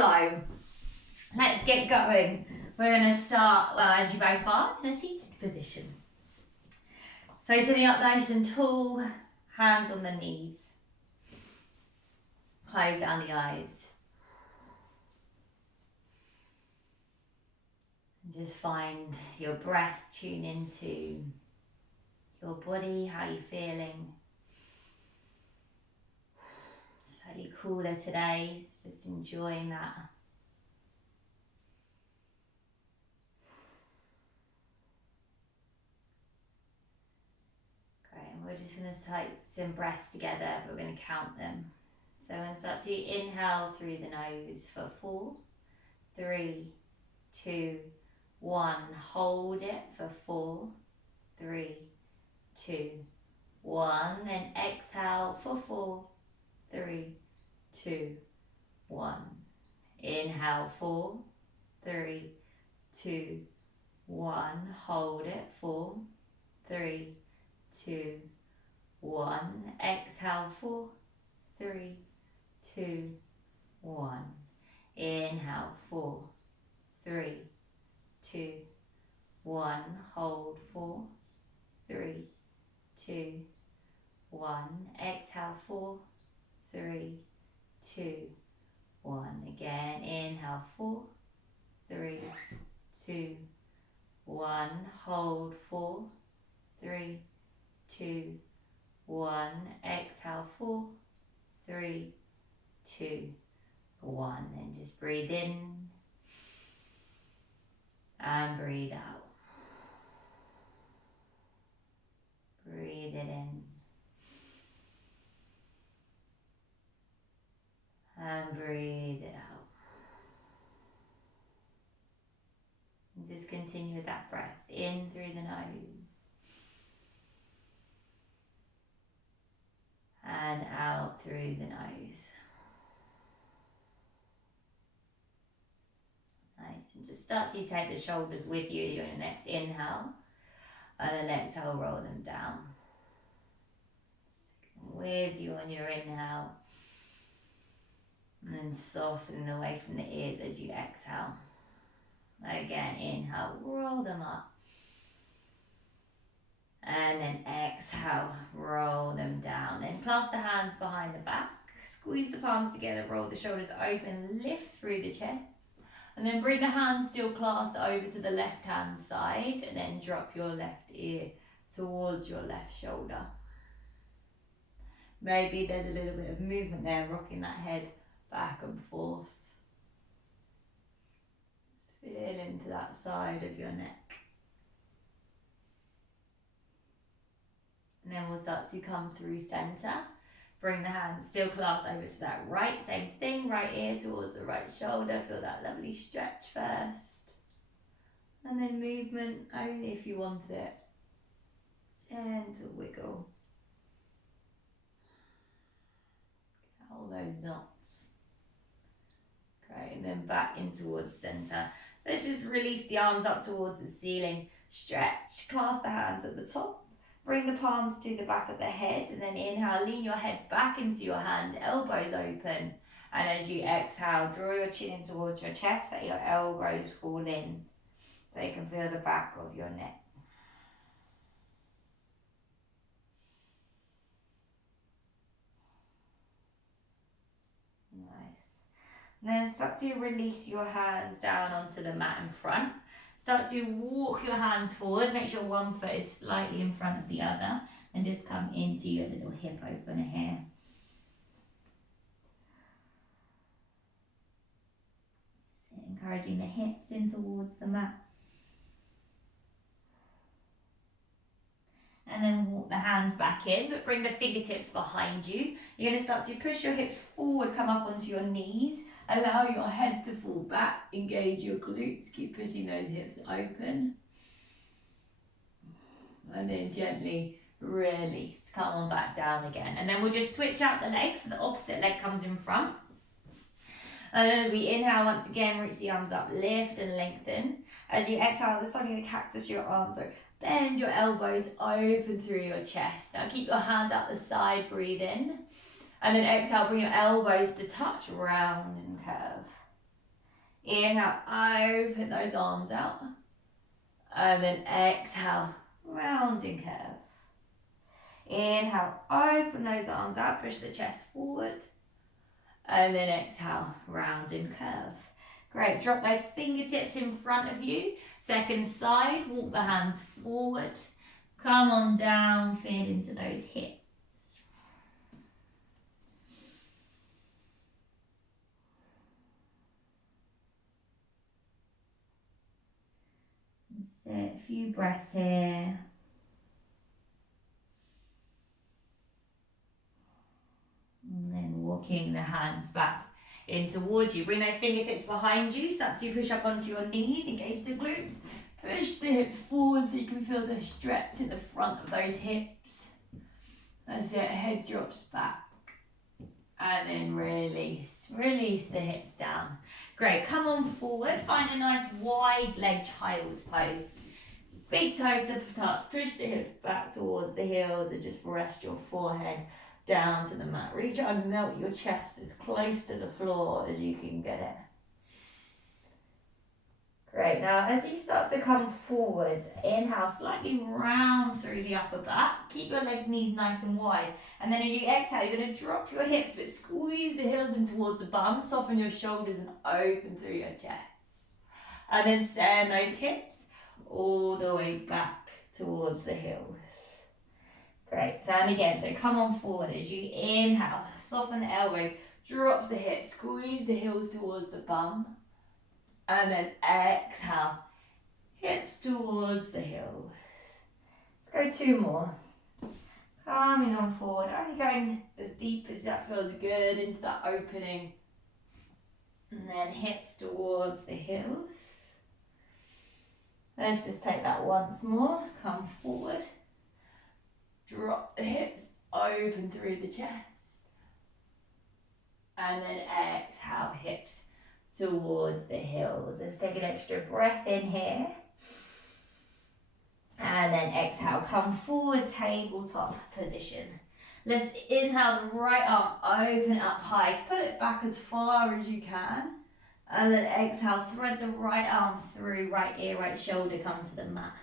flow. Let's get going. We're going to start, well, as you both are, in a seated position. So sitting up nice and tall, hands on the knees. Close down the eyes. And just find your breath, tune into your body, how you're feeling. Slightly cooler today, just enjoying that. Great, and we're just going to take some breaths together, but we're going to count them. So I'm going to start to inhale through the nose for 4, 3, 2, 1. Hold it for 4, 3, 2, 1. Then exhale for 4, 3, 2, 1. Inhale 4, 3, 2, 1. Hold it 4, 3, 2, 1. Exhale 4, 3, 2, 1. Inhale 4, 3, 2, 1. Hold 4, 3, 2, 1. Exhale 4, 3, 2, 1. Again, inhale 4, 3, 2, 1. Hold 4, 3, 2, 1. Exhale 4, 3, 2, 1. And just breathe in and breathe out. Breathe it in and breathe it out. And just continue with that breath in through the nose and out through the nose. Nice, and just start to take the shoulders with you on your next inhale, and then exhale, roll them down. With you on your inhale, and then softening away from the ears as you exhale. Again, inhale, roll them up, and then exhale, roll them down. Then clasp the hands behind the back, squeeze the palms together, roll the shoulders open, lift through the chest. And then bring the hands still clasped over to the left hand side, and then drop your left ear towards your left shoulder. Maybe there's a little bit of movement there, rocking that head back and forth. Feel into that side of your neck. And then we'll start to come through center. Bring the hands still clasped over to that right, same thing, right ear towards the right shoulder. Feel that lovely stretch first. And then movement only if you want it. Gentle wiggle. Get all those knots. Great, and then back in towards center. Let's just release the arms up towards the ceiling. Stretch, clasp the hands at the top. Bring the palms to the back of the head, and then inhale, lean your head back into your hands, elbows open. And as you exhale, draw your chin in towards your chest, let your elbows fall in so you can feel the back of your neck. Nice. And then start to release your hands down onto the mat in front. Start to walk your hands forward, make sure one foot is slightly in front of the other, and just come into your little hip opener here. So encouraging the hips in towards the mat. And then walk the hands back in, but bring the fingertips behind you. You're going to start to push your hips forward, come up onto your knees. Allow your head to fall back, engage your glutes, keep pushing those hips open. And then gently release, come on back down again. And then we'll just switch out the legs, so the opposite leg comes in front. And then as we inhale, once again, reach the arms up, lift and lengthen. As you exhale, the side of the cactus, your arms are bend your elbows open through your chest. Now keep your hands out the side, breathe in. And then exhale, bring your elbows to touch, round and curve. Inhale, open those arms out. And then exhale, round and curve. Inhale, open those arms out, push the chest forward. And then exhale, round and curve. Great, drop those fingertips in front of you. Second side, walk the hands forward. Come on down, feel into those hips. That's it, a few breaths here. And then walking the hands back in towards you. Bring those fingertips behind you. Start to push up onto your knees. Engage the glutes. Push the hips forward so you can feel the stretch in the front of those hips. That's it. Head drops back. And then release. Release the hips down. Great. Come on forward. Find a nice wide leg child's pose. Big toes to touch. Push the hips back towards the heels and just rest your forehead down to the mat. Really try and melt your chest as close to the floor as you can get it. Great, now as you start to come forward, inhale, slightly round through the upper back. Keep your legs, knees nice and wide. And then as you exhale, you're going to drop your hips, but squeeze the heels in towards the bum. Soften your shoulders and open through your chest. And then send those hips all the way back towards the heels. Great, and again, so come on forward as you inhale, soften the elbows, drop the hips, squeeze the heels towards the bum, and then exhale, hips towards the heels. Let's go 2 more. Coming on forward, only going as deep as that feels good into that opening, and then hips towards the heels. Let's just take that once more, come forward. Drop the hips, open through the chest. And then exhale, hips towards the heels. Let's take an extra breath in here. And then exhale, come forward, tabletop position. Let's inhale the right arm, open it up high. Pull it back as far as you can. And then exhale, thread the right arm through, right ear, right shoulder, come to the mat.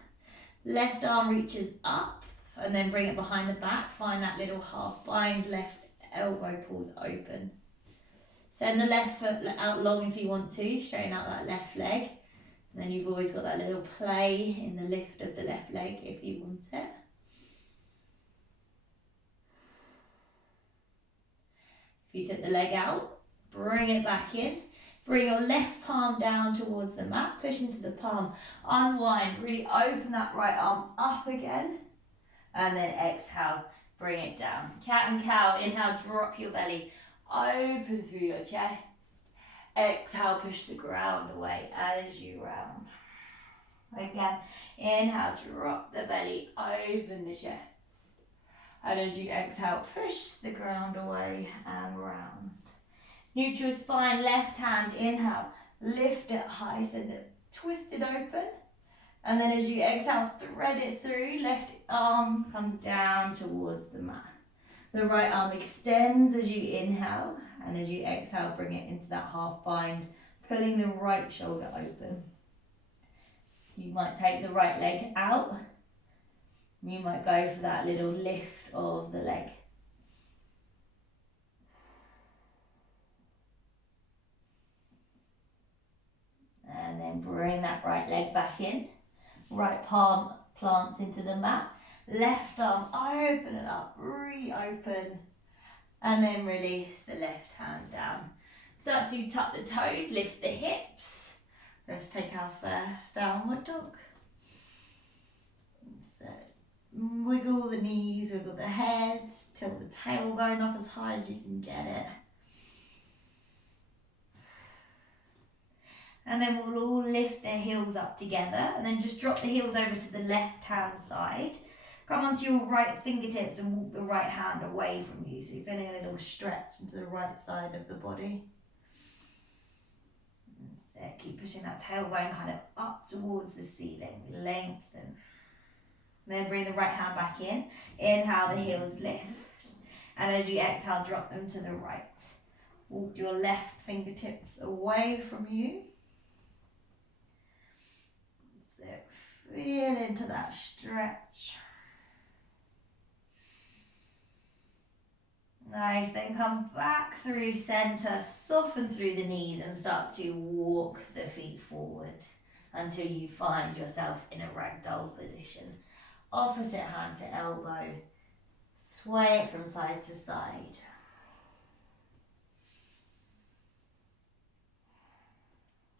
Left arm reaches up. And then bring it behind the back. Find that little half bind, left elbow pulls open. Send the left foot out long if you want to, straighten out that left leg. And then you've always got that little play in the lift of the left leg if you want it. If you took the leg out, bring it back in. Bring your left palm down towards the mat, push into the palm, unwind, really open that right arm up again. And then exhale, bring it down. Cat and cow, inhale, drop your belly, open through your chest. Exhale, push the ground away as you round. Again, inhale, drop the belly, open the chest. And as you exhale, push the ground away and round. Neutral spine, left hand, inhale, lift it high, send it twisted open. And then as you exhale, thread it through, left arm comes down towards the mat. The right arm extends as you inhale, and as you exhale, bring it into that half bind, pulling the right shoulder open. You might take the right leg out. You might go for that little lift of the leg. And then bring that right leg back in. Right palm plants into the mat. Left arm, open it up, reopen. And then release the left hand down. Start to tuck the toes, lift the hips. Let's take our first downward dog. So, wiggle the knees, wiggle the head, tilt the tailbone up as high as you can get it. And then we'll all lift the heels up together and then just drop the heels over to the left hand side. Come onto your right fingertips and walk the right hand away from you. So you're feeling a little stretch into the right side of the body. That's it. Keep pushing that tailbone kind of up towards the ceiling. Lengthen. Then bring the right hand back in. Inhale, the heels lift. And as you exhale, drop them to the right. Walk your left fingertips away from you. Feel into that stretch. Nice, then come back through center, soften through the knees and start to walk the feet forward until you find yourself in a ragdoll position. Opposite hand to elbow, sway it from side to side.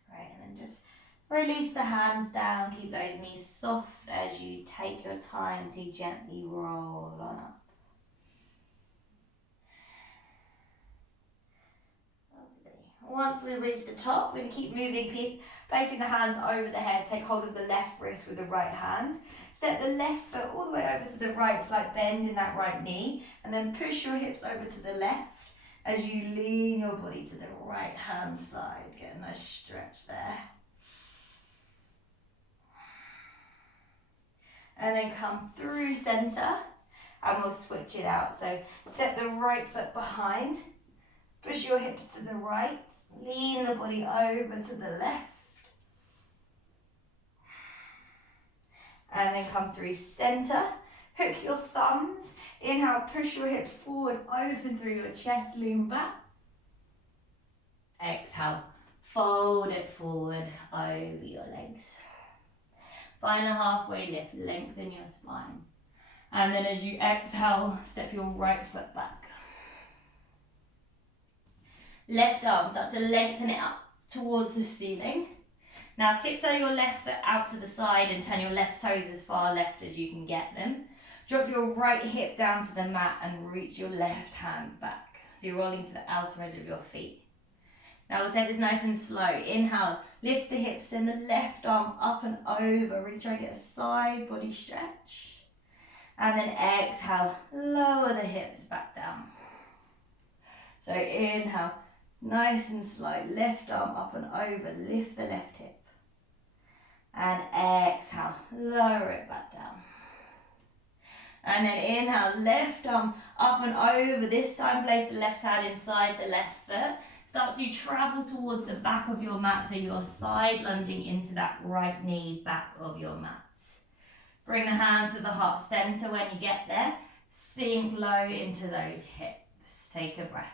Right, and then just release the hands down, keep those knees soft as you take your time to gently roll on up. Once we reach the top, we're going to keep moving, placing the hands over the head. Take hold of the left wrist with the right hand. Set the left foot all the way over to the right, slight bend in that right knee. And then push your hips over to the left as you lean your body to the right hand side. Get a nice stretch there. And then come through center and we'll switch it out. So step the right foot behind. Push your hips to the right. Lean the body over to the left. And then come through center. Hook your thumbs. Inhale, push your hips forward, open through your chest, lean back. Exhale, fold it forward over your legs. Find a halfway lift, lengthen your spine. And then as you exhale, step your right foot back. Left arm, start to lengthen it up towards the ceiling. Now tiptoe your left foot out to the side and turn your left toes as far left as you can get them. Drop your right hip down to the mat and reach your left hand back. So you're rolling to the outer edge of your feet. Now we'll take this nice and slow. Inhale, lift the hips, send the left arm up and over. Really try to get a side body stretch. And then exhale, lower the hips back down. So inhale, nice and slow, left arm up and over, lift the left hip. And exhale, lower it back down. And then inhale, left arm up and over. This time place the left hand inside the left foot. Start to travel towards the back of your mat so you're side lunging into that right knee back of your mat. Bring the hands to the heart center when you get there. Sink low into those hips. Take a breath.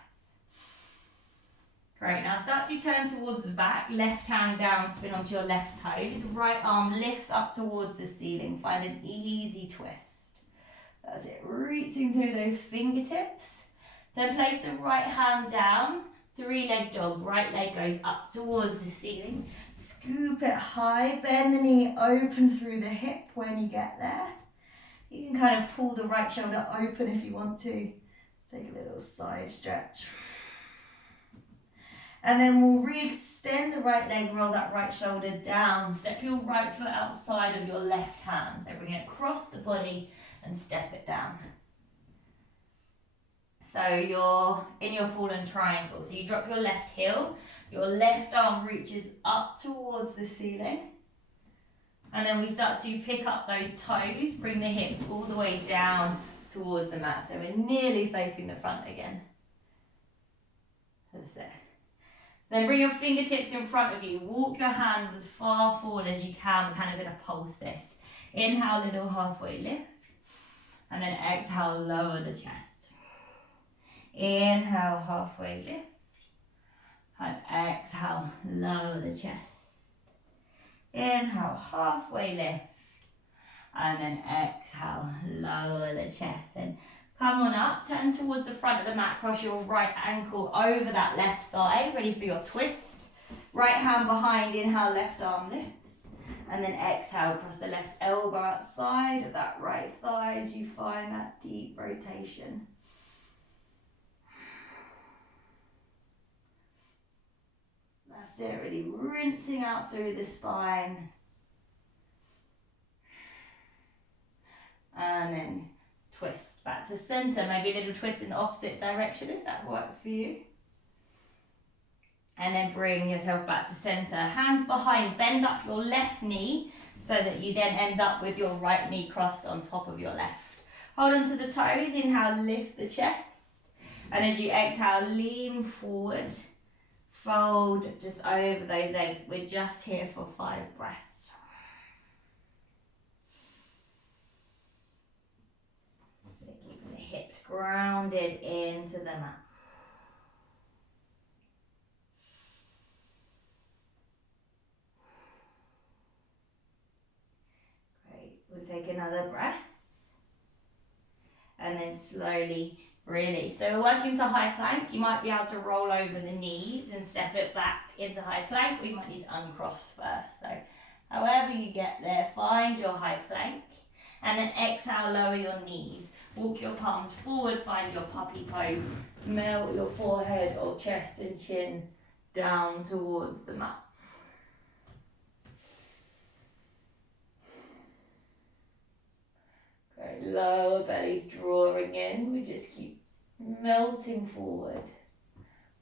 Great, now start to turn towards the back, left hand down, spin onto your left toes, right arm lifts up towards the ceiling, find an easy twist. That's it, reaching through those fingertips. Then place the right hand down, three-leg dog, right leg goes up towards the ceiling. Scoop it high, bend the knee open through the hip when you get there. You can kind of pull the right shoulder open if you want to. Take a little side stretch. And then we'll re-extend the right leg, roll that right shoulder down. Step your right foot outside of your left hand. So bring it across the body and step it down. So you're in your fallen triangle. So you drop your left heel, your left arm reaches up towards the ceiling. And then we start to pick up those toes, bring the hips all the way down towards the mat. So we're nearly facing the front again. That's it. Then bring your fingertips in front of you. Walk your hands as far forward as you can. We're kind of going to pulse this. Inhale, little halfway lift. And then exhale, lower the chest. Inhale, halfway lift. And exhale, lower the chest. Inhale, halfway lift. And then exhale, lower the chest. And come on up, turn towards the front of the mat, cross your right ankle over that left thigh, ready for your twist. Right hand behind, inhale, left arm lifts. And then exhale, cross the left elbow outside of that right thigh as you find that deep rotation. That's it, really rinsing out through the spine. And then twist back to center, maybe a little twist in the opposite direction if that works for you. And then bring yourself back to center. Hands behind, bend up your left knee so that you then end up with your right knee crossed on top of your left. Hold on to the toes, inhale, lift the chest. And as you exhale, lean forward, fold just over those legs. We're just here for 5 breaths. hips grounded into the mat. Great. We'll take another breath. And then slowly release. So we're working to high plank. You might be able to roll over the knees and step it back into high plank. We might need to uncross first. So however you get there, find your high plank. And then exhale, lower your knees. Walk your palms forward, find your puppy pose. Melt your forehead or chest and chin down towards the mat. Great, lower belly's drawing in. We just keep melting forward.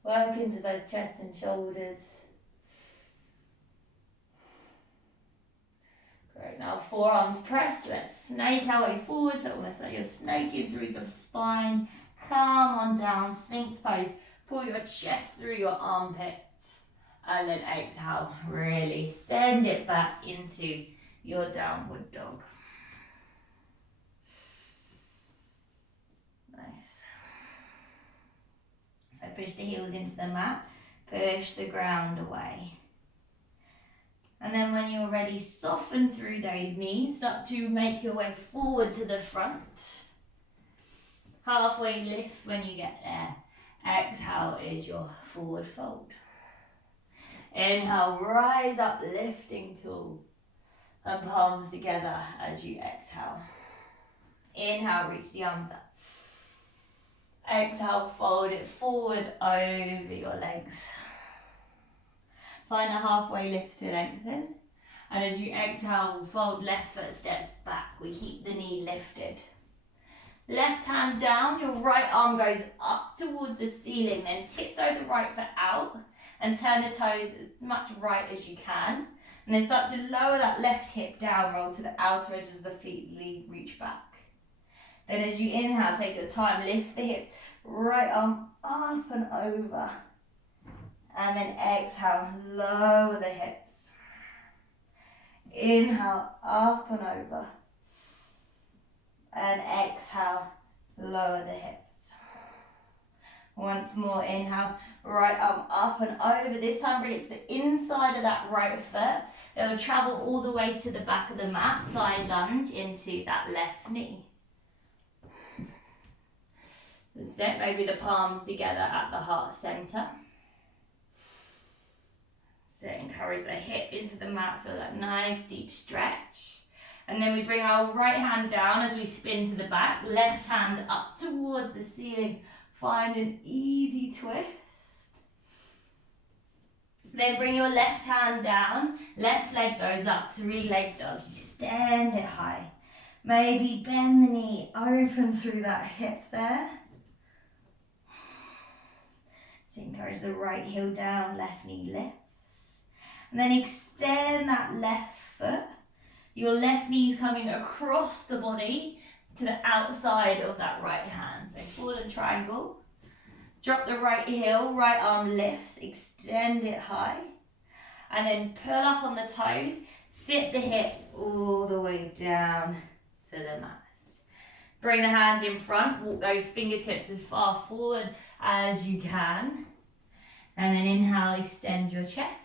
Work into those chest and shoulders. Great, now forearms press. Let's snake our way forwards. Almost like you're snaking through the spine. Come on down, Sphinx pose. Pull your chest through your armpits. And then exhale, really send it back into your downward dog. Nice. So push the heels into the mat. Push the ground away. And then when you're ready, soften through those knees. Start to make your way forward to the front. Halfway lift when you get there. Exhale is your forward fold. Inhale, rise up, lifting tall. And palms together as you exhale. Inhale, reach the arms up. Exhale, fold it forward over your legs. Find a halfway lift to lengthen. And as you exhale, we'll fold left foot steps back. We keep the knee lifted. Left hand down, your right arm goes up towards the ceiling, then tiptoe the right foot out and turn the toes as much right as you can. And then start to lower that left hip down, roll to the outer edges of the feet, reach back. Then as you inhale, take your time, lift the hip, right arm up and over. And then exhale, lower the hips. Inhale, up and over. And exhale, lower the hips. Once more, inhale, right arm up and over. This time bring it to the inside of that right foot. It will travel all the way to the back of the mat, side lunge into that left knee. That's it, maybe the palms together at the heart center. So encourage the hip into the mat, feel that nice deep stretch. And then we bring our right hand down as we spin to the back, left hand up towards the ceiling. Find an easy twist. Then bring your left hand down, left leg goes up, three-leg dog. Stand it high. Maybe bend the knee, open through that hip there. So encourage the right heel down, left knee lifts. And then extend that left foot. Your left knee is coming across the body to the outside of that right hand. So forward triangle. Drop the right heel, right arm lifts, extend it high. And then pull up on the toes, sit the hips all the way down to the mat. Bring the hands in front, walk those fingertips as far forward as you can. And then inhale, extend your chest.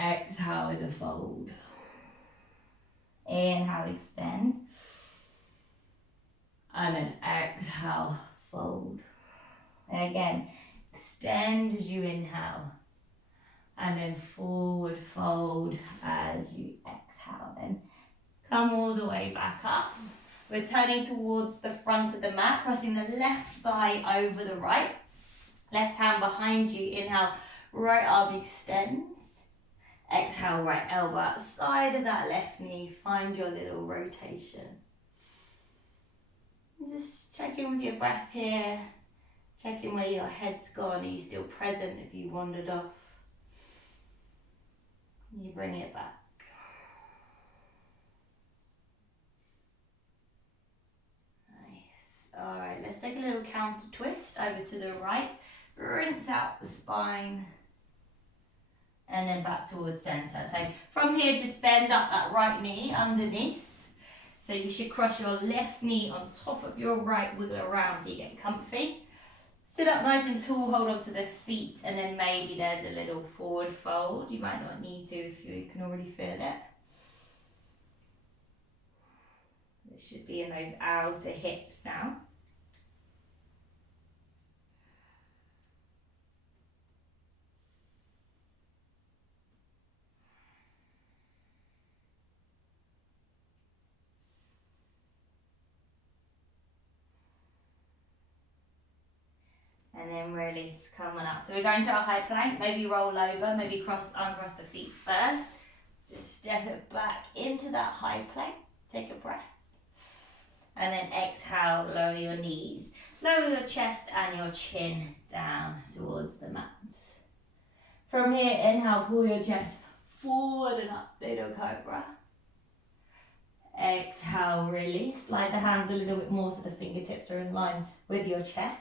Exhale is a fold. Inhale, extend. And then exhale, fold. And again, extend as you inhale. And then forward fold as you exhale. Then come all the way back up. We're turning towards the front of the mat, crossing the left thigh over the right. Left hand behind you. Inhale, right arm extends. Exhale, right elbow outside of that left knee. Find your little rotation. And just check in with your breath here. Check in where your head's gone. Are you still present if you wandered off? You bring it back. Nice. All right, let's take a little counter twist over to the right. Rinse out the spine. And then back towards center. So from here, just bend up that right knee underneath. So you should cross your left knee on top of your right, wiggle around so you get comfy. Sit up nice and tall, hold on to the feet, and then maybe there's a little forward fold. You might not need to if you can already feel it. It should be in those outer hips now. And then release, coming up. So we're going to our high plank, maybe roll over, maybe uncross the feet first. Just step it back into that high plank, take a breath. And then exhale, lower your knees. Lower your chest and your chin down towards the mat. From here, inhale, pull your chest forward and up, little cobra. Exhale, release. Slide the hands a little bit more so the fingertips are in line with your chest.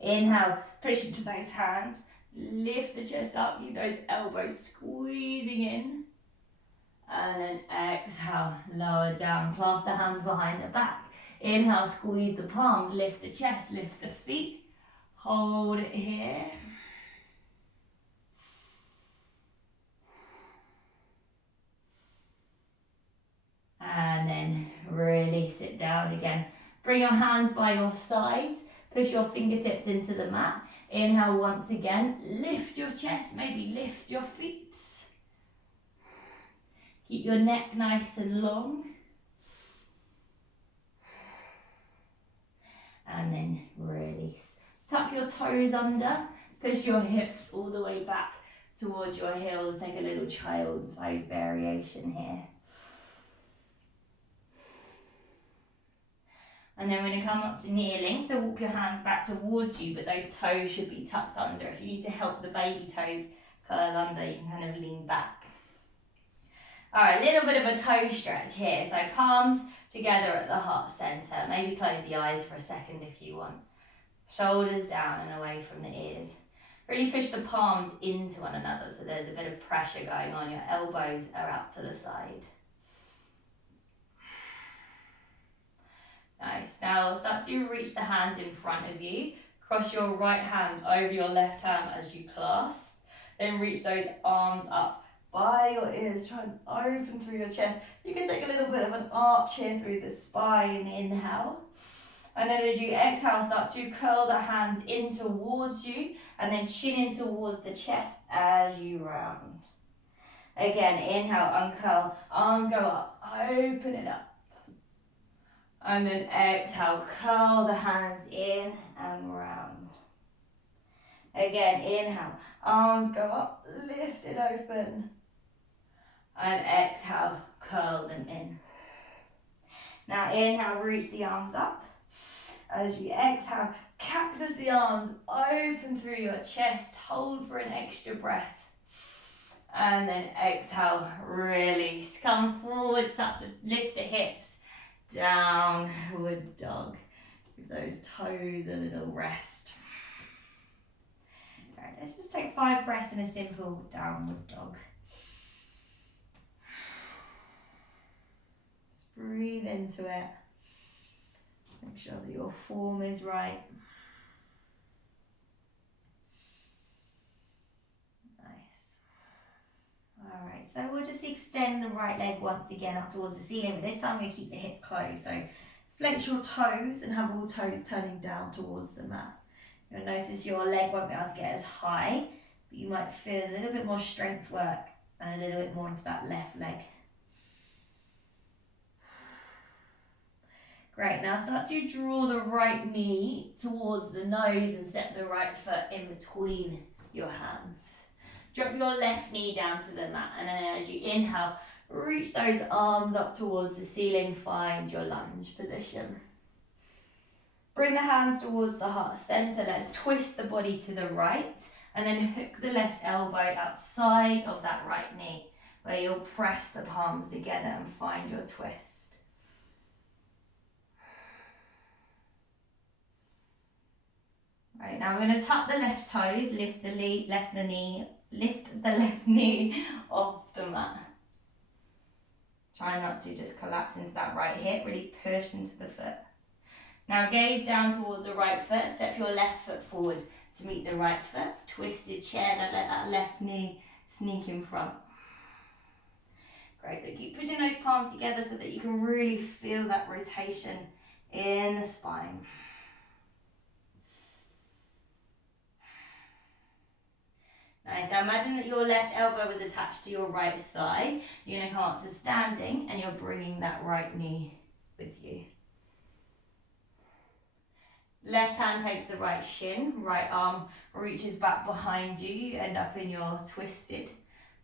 Inhale, push into those hands. Lift the chest up, keep those elbows squeezing in. And then exhale, lower down. Clasp the hands behind the back. Inhale, squeeze the palms, lift the chest, lift the feet. Hold it here. And then release it down again. Bring your hands by your sides. Push your fingertips into the mat. Inhale once again. Lift your chest, maybe lift your feet. Keep your neck nice and long. And then release. Tuck your toes under. Push your hips all the way back towards your heels. Take a little child's pose variation here. And then we're going to come up to kneeling, so walk your hands back towards you, but those toes should be tucked under. If you need to help the baby toes curl under, you can kind of lean back. All right, a little bit of a toe stretch here. So palms together at the heart center. Maybe close the eyes for a second if you want. Shoulders down and away from the ears. Really push the palms into one another, so there's a bit of pressure going on. Your elbows are out to the side. Nice. Now start to reach the hands in front of you. Cross your right hand over your left hand as you clasp. Then reach those arms up by your ears. Try and open through your chest. You can take a little bit of an arch here through the spine. Inhale. And then as you exhale, start to curl the hands in towards you and then chin in towards the chest as you round. Again, inhale, uncurl. Arms go up. Open it up. And then exhale, curl the hands in and round. Again, inhale, arms go up, lift it open. And exhale, curl them in. Now inhale, reach the arms up. As you exhale, cactus the arms, open through your chest, hold for an extra breath. And then exhale, release. Come forward, lift the hips. Downward dog. Give those toes a little rest. Alright, let's just take 5 breaths in a simple downward dog. Just breathe into it. Make sure that your form is right. Alright, so we'll just extend the right leg once again up towards the ceiling, but this time we keep the hip closed. So flex your toes and have all toes turning down towards the mat. You'll notice your leg won't be able to get as high, but you might feel a little bit more strength work and a little bit more into that left leg. Great, now start to draw the right knee towards the nose and set the right foot in between your hands. Drop your left knee down to the mat, and then as you inhale, reach those arms up towards the ceiling, find your lunge position. Bring the hands towards the heart center. Let's twist the body to the right, and then hook the left elbow outside of that right knee, where you'll press the palms together and find your twist. Right, now we're going to tuck the left toes, lift the left knee off the mat. Try not to just collapse into that right hip, really push into the foot. Now gaze down towards the right foot, step your left foot forward to meet the right foot. Twisted chair, now let that left knee sneak in front. Great, but keep pushing those palms together so that you can really feel that rotation in the spine. Nice, now imagine that your left elbow is attached to your right thigh. You're going to come up to standing and you're bringing that right knee with you. Left hand takes the right shin, right arm reaches back behind you. You end up in your twisted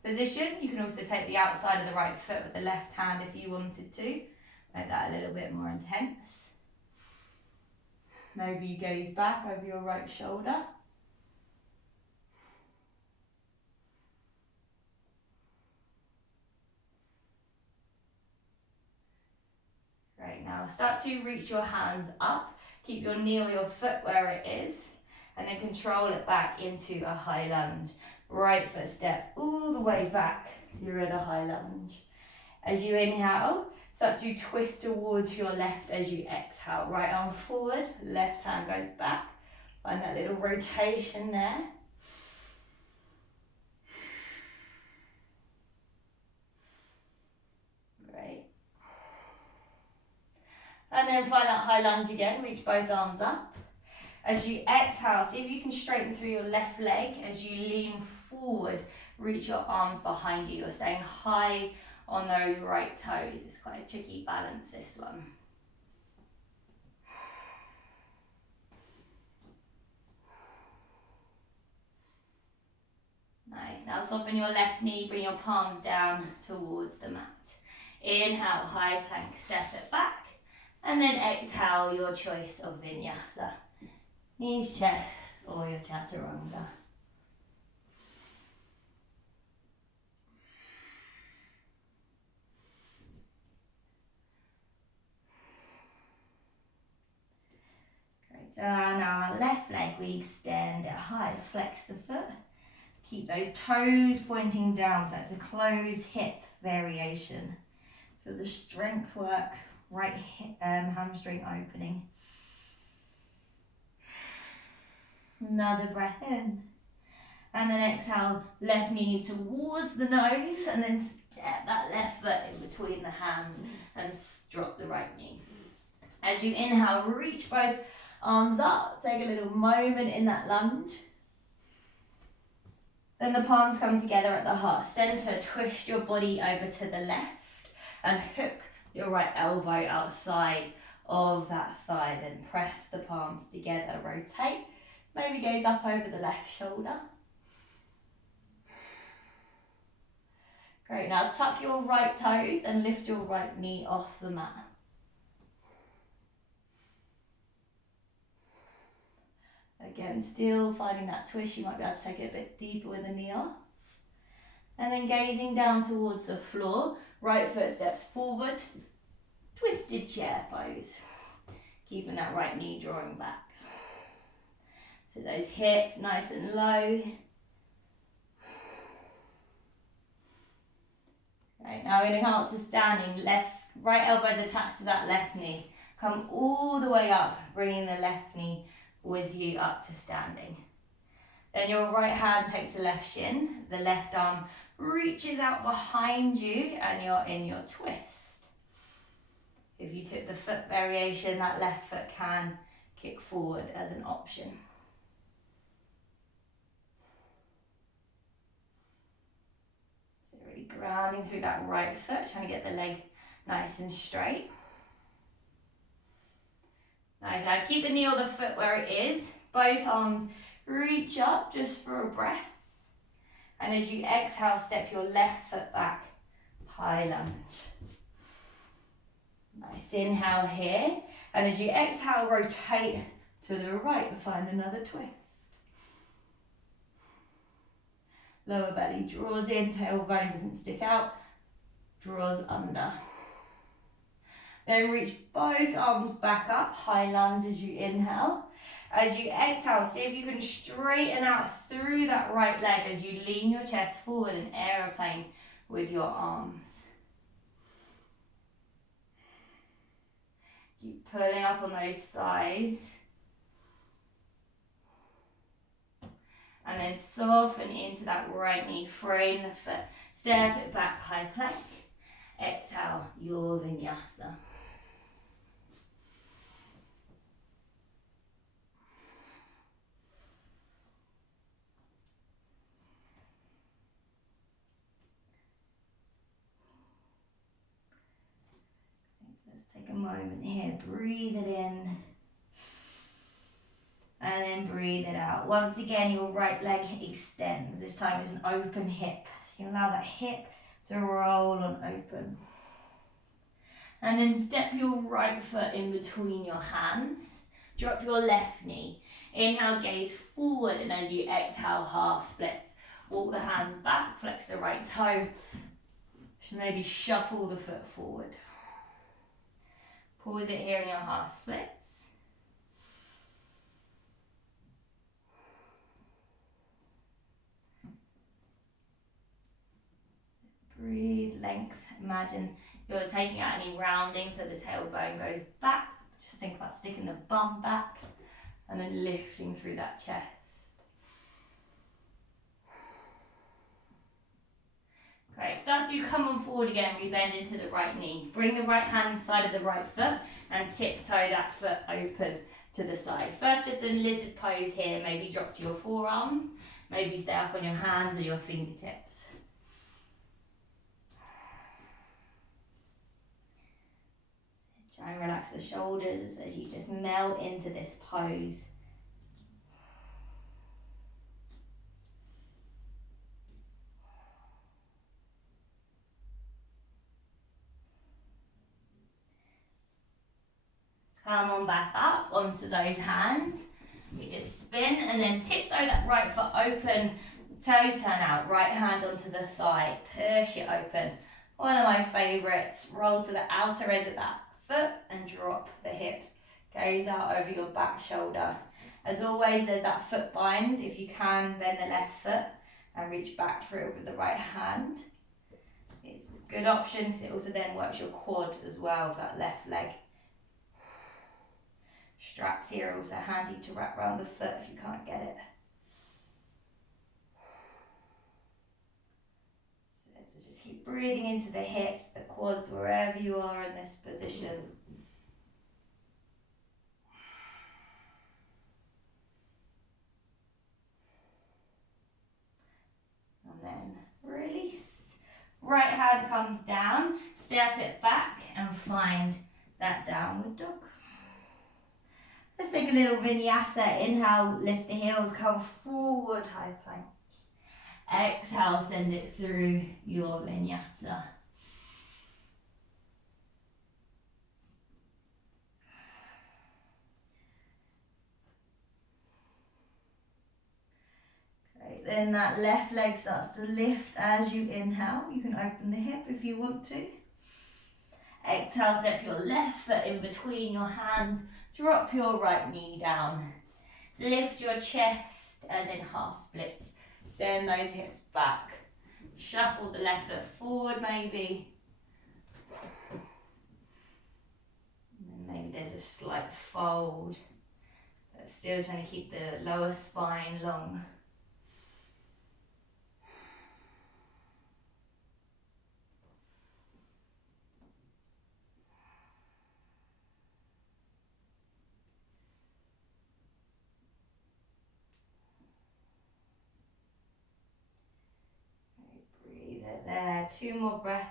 position. You can also take the outside of the right foot with the left hand if you wanted to. Make that a little bit more intense. Maybe you gaze back over your right shoulder. Great, now start to reach your hands up. Keep your knee or your foot where it is, and then control it back into a high lunge. Right foot steps all the way back. You're in a high lunge. As you inhale, start to twist towards your left as you exhale. Right arm forward, left hand goes back. Find that little rotation there. Great. And then find that high lunge again, reach both arms up. As you exhale, see if you can straighten through your left leg. As you lean forward, reach your arms behind you. You're staying high on those right toes. It's quite a tricky balance, this one. Nice, now soften your left knee, bring your palms down towards the mat. Inhale, high plank, step it back. And then exhale, your choice of vinyasa. Knees, chest, or your chaturanga. Great, so on our left leg, we extend it high, flex the foot. Keep those toes pointing down, so it's a closed hip variation. Feel the strength work. Right hip, hamstring opening. Another breath in. And then exhale, left knee towards the nose, and then step that left foot in between the hands and drop the right knee. As you inhale, reach both arms up. Take a little moment in that lunge. Then the palms come together at the heart center. Twist your body over to the left and hook your right elbow outside of that thigh. Then press the palms together, rotate. Maybe gaze up over the left shoulder. Great, now tuck your right toes and lift your right knee off the mat. Again, still finding that twist. You might be able to take it a bit deeper with the knee off. And then gazing down towards the floor. Right foot steps forward, twisted chair pose. Keeping that right knee drawing back. So those hips nice and low. Right, now we're going to come up to standing. Right elbow is attached to that left knee. Come all the way up, bringing the left knee with you up to standing. Then your right hand takes the left shin, the left arm reaches out behind you, and you're in your twist. If you took the foot variation, that left foot can kick forward as an option. So really grounding through that right foot, trying to get the leg nice and straight. Nice, now keep the knee or the foot where it is. Both arms reach up just for a breath. And as you exhale, step your left foot back, high lunge. Nice, inhale here. And as you exhale, rotate to the right and find another twist. Lower belly draws in, tailbone doesn't stick out, draws under. Then reach both arms back up, high lunge as you inhale. As you exhale, see if you can straighten out through that right leg as you lean your chest forward and aeroplane with your arms. Keep pulling up on those thighs. And then soften into that right knee, frame the foot, step it back, high plank. Exhale, your vinyasa. Let's take a moment here, breathe it in. And then breathe it out. Once again, your right leg extends. This time it's an open hip. So you can allow that hip to roll on open. And then step your right foot in between your hands. Drop your left knee. Inhale, gaze forward, and as you exhale, half splits. Walk the hands back, flex the right toe. Maybe shuffle the foot forward. Pause it here in your half splits. Breathe, length. Imagine you're taking out any rounding so the tailbone goes back. Just think about sticking the bum back and then lifting through that chest. Great, start to come on forward again, we bend into the right knee. Bring the right hand inside of the right foot and tiptoe that foot open to the side. First, just a lizard pose here, maybe drop to your forearms, maybe stay up on your hands or your fingertips. Try and relax the shoulders as you just melt into this pose. Come on back up onto those hands. We just spin and then tiptoe that right foot open. Toes turn out, right hand onto the thigh. Push it open. One of my favourites. Roll to the outer edge of that foot and drop the hips. Gaze out over your back shoulder. As always, there's that foot bind. If you can, bend the left foot and reach back through it with the right hand. It's a good option because it also then works your quad as well, that left leg. Straps here are also handy to wrap around the foot if you can't get it. So just keep breathing into the hips, the quads, wherever you are in this position. And then release. Right hand comes down, step it back and find that downward dog. Let's take a little vinyasa. Inhale, lift the heels, come forward, high plank. Exhale, send it through your vinyasa. Great, then that left leg starts to lift as you inhale. You can open the hip if you want to. Exhale, step your left foot in between your hands. Drop your right knee down. Lift your chest and then half splits. Send those hips back. Shuffle the left foot forward maybe. And then maybe there's a slight fold. But still trying to keep the lower spine long. Breathe it there. 2 more breaths.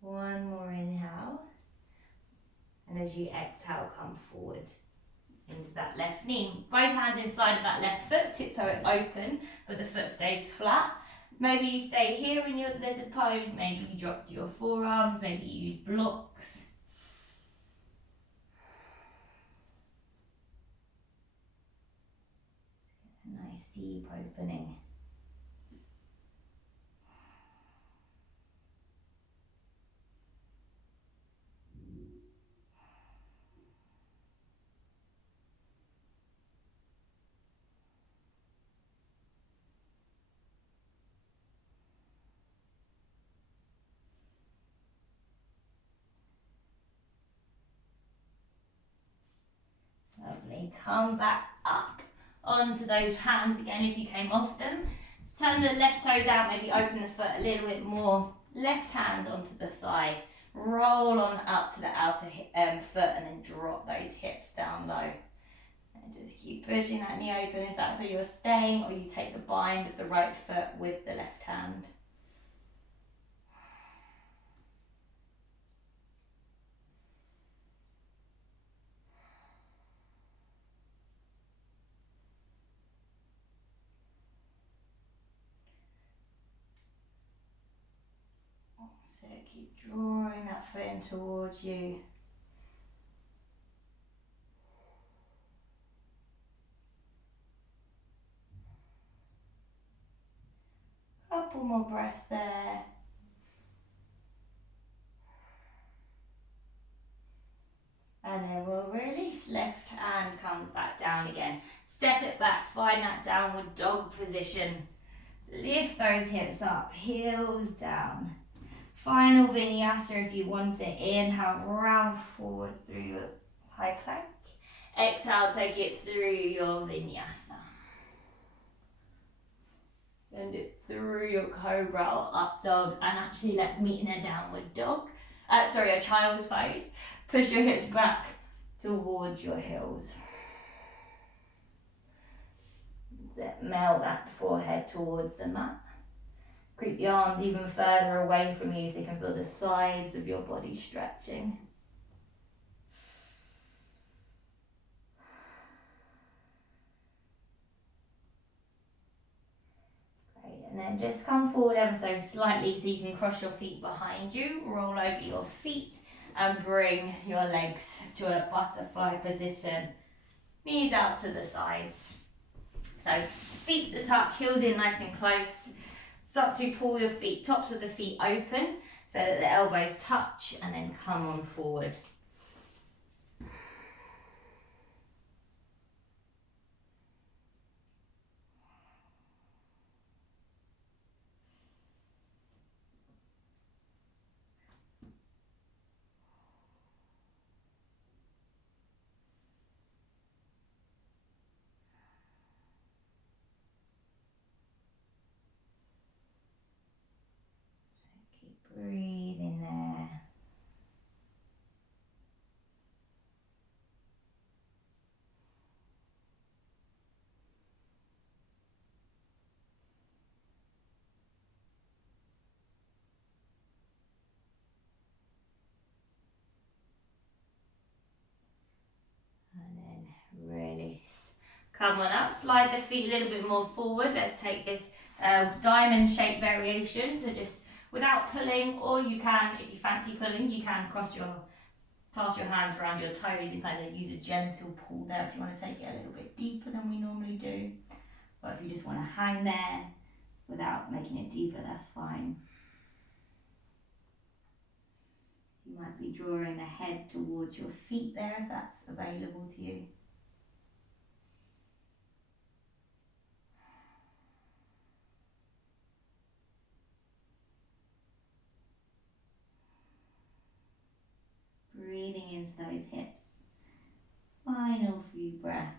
One more inhale. And as you exhale, come forward into that left knee. Both hands inside of that left foot, tiptoe it open, but the foot stays flat. Maybe you stay here in your lizard pose, maybe you drop to your forearms, maybe you use blocks. A nice deep opening. come back up onto those hands again if you came off them. Turn the left toes out, maybe open the foot a little bit more. Left hand onto the thigh. Roll on up to the outer foot and then drop those hips down low. And just keep pushing that knee open if that's where you're staying, or you take the bind of the right foot with the left hand. So keep drawing that foot in towards you. Couple more breaths there. And then we'll release, left hand comes back down again. Step it back, find that downward dog position. Lift those hips up, heels down. Final vinyasa if you want it. Inhale, round forward through your high plank. Exhale, take it through your vinyasa. Send it through your cobra or up dog. And actually let's meet in a downward dog. A child's pose. Push your hips back towards your heels. Melt that forehead towards the mat. Creep the arms even further away from you so you can feel the sides of your body stretching. Great, and then just come forward ever so slightly so you can cross your feet behind you, roll over your feet and bring your legs to a butterfly position. Knees out to the sides. So feet to touch, heels in nice and close. Start to pull your feet, tops of the feet open so that the elbows touch, and then come on forward. Breathing there. And then release. Come on up, slide the feet a little bit more forward. Let's take this diamond shape variation. So just without pulling, or you can, if you fancy pulling, you can pass your hands around your toes and kind of use a gentle pull there if you want to take it a little bit deeper than we normally do. Or if you just want to hang there without making it deeper, that's fine. You might be drawing the head towards your feet there if that's available to you. Breathing into those hips. Final few breaths.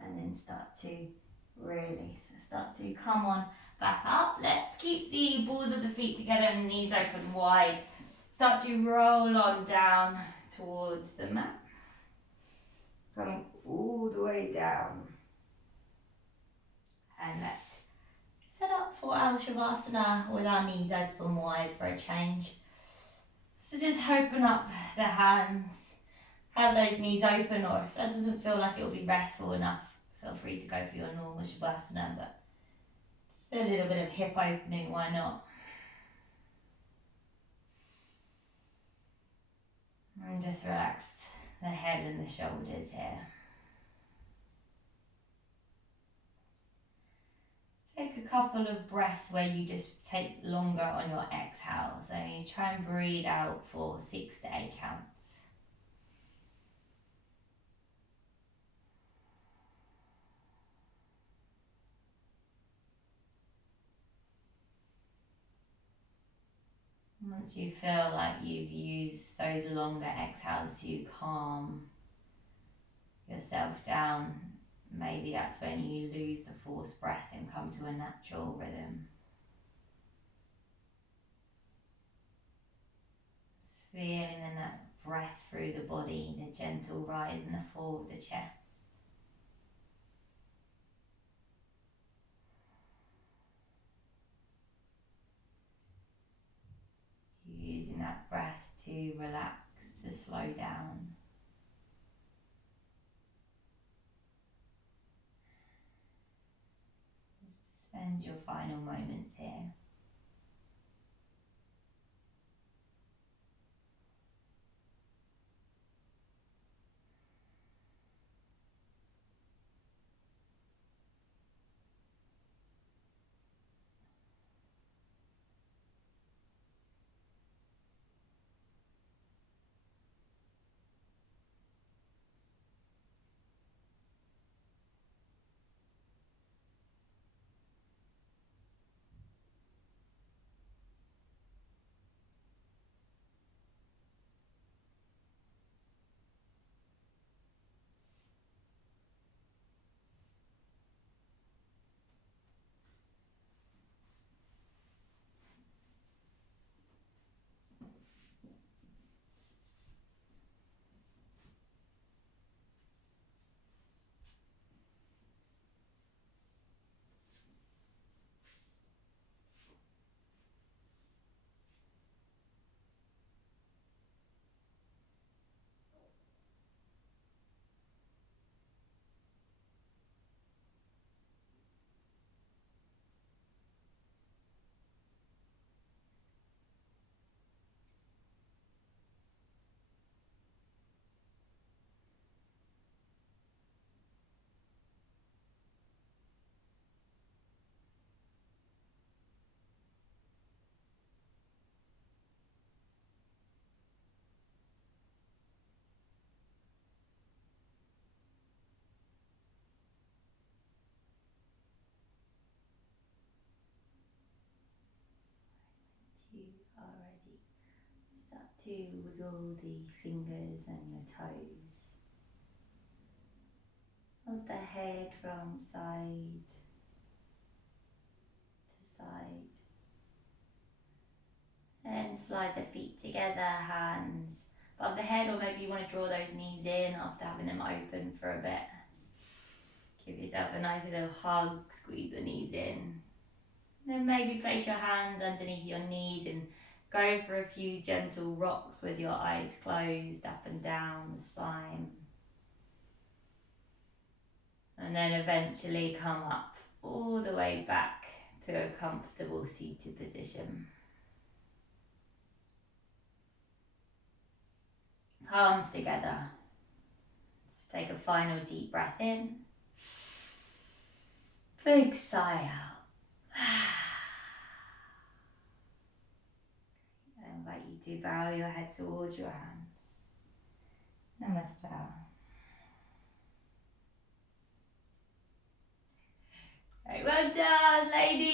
And then start to release. Start to come on back up. Let's keep the balls of the feet together and the knees open wide. Start to roll on down towards the mat. Coming all the way down. And let's set up for Al Shavasana with our knees open wide for a change. So just open up the hands. Have those knees open, or if that doesn't feel like it'll be restful enough, feel free to go for your normal Shavasana, but just a little bit of hip opening, why not? And just relax the head and the shoulders here. Take a couple of breaths where you just take longer on your exhale. So you try and breathe out for 6 to 8 counts. Once you feel like you've used those longer exhales to calm yourself down, maybe that's when you lose the forced breath and come to a natural rhythm. Just feeling that breath through the body, the gentle rise and the fall of the chest. Using that breath to relax, to slow down. Just to spend your final moments here. You are ready. Start to wiggle the fingers and your toes. Hold the head from side to side. And slide the feet together, hands above the head, or maybe you want to draw those knees in after having them open for a bit. Give yourself a nice little hug, squeeze the knees in. Then maybe place your hands underneath your knees and go for a few gentle rocks with your eyes closed up and down the spine. And then eventually come up all the way back to a comfortable seated position. Palms together. Let's take a final deep breath in. Big sigh out. I invite you to bow your head towards your hands. Namaste. Right, well done, ladies.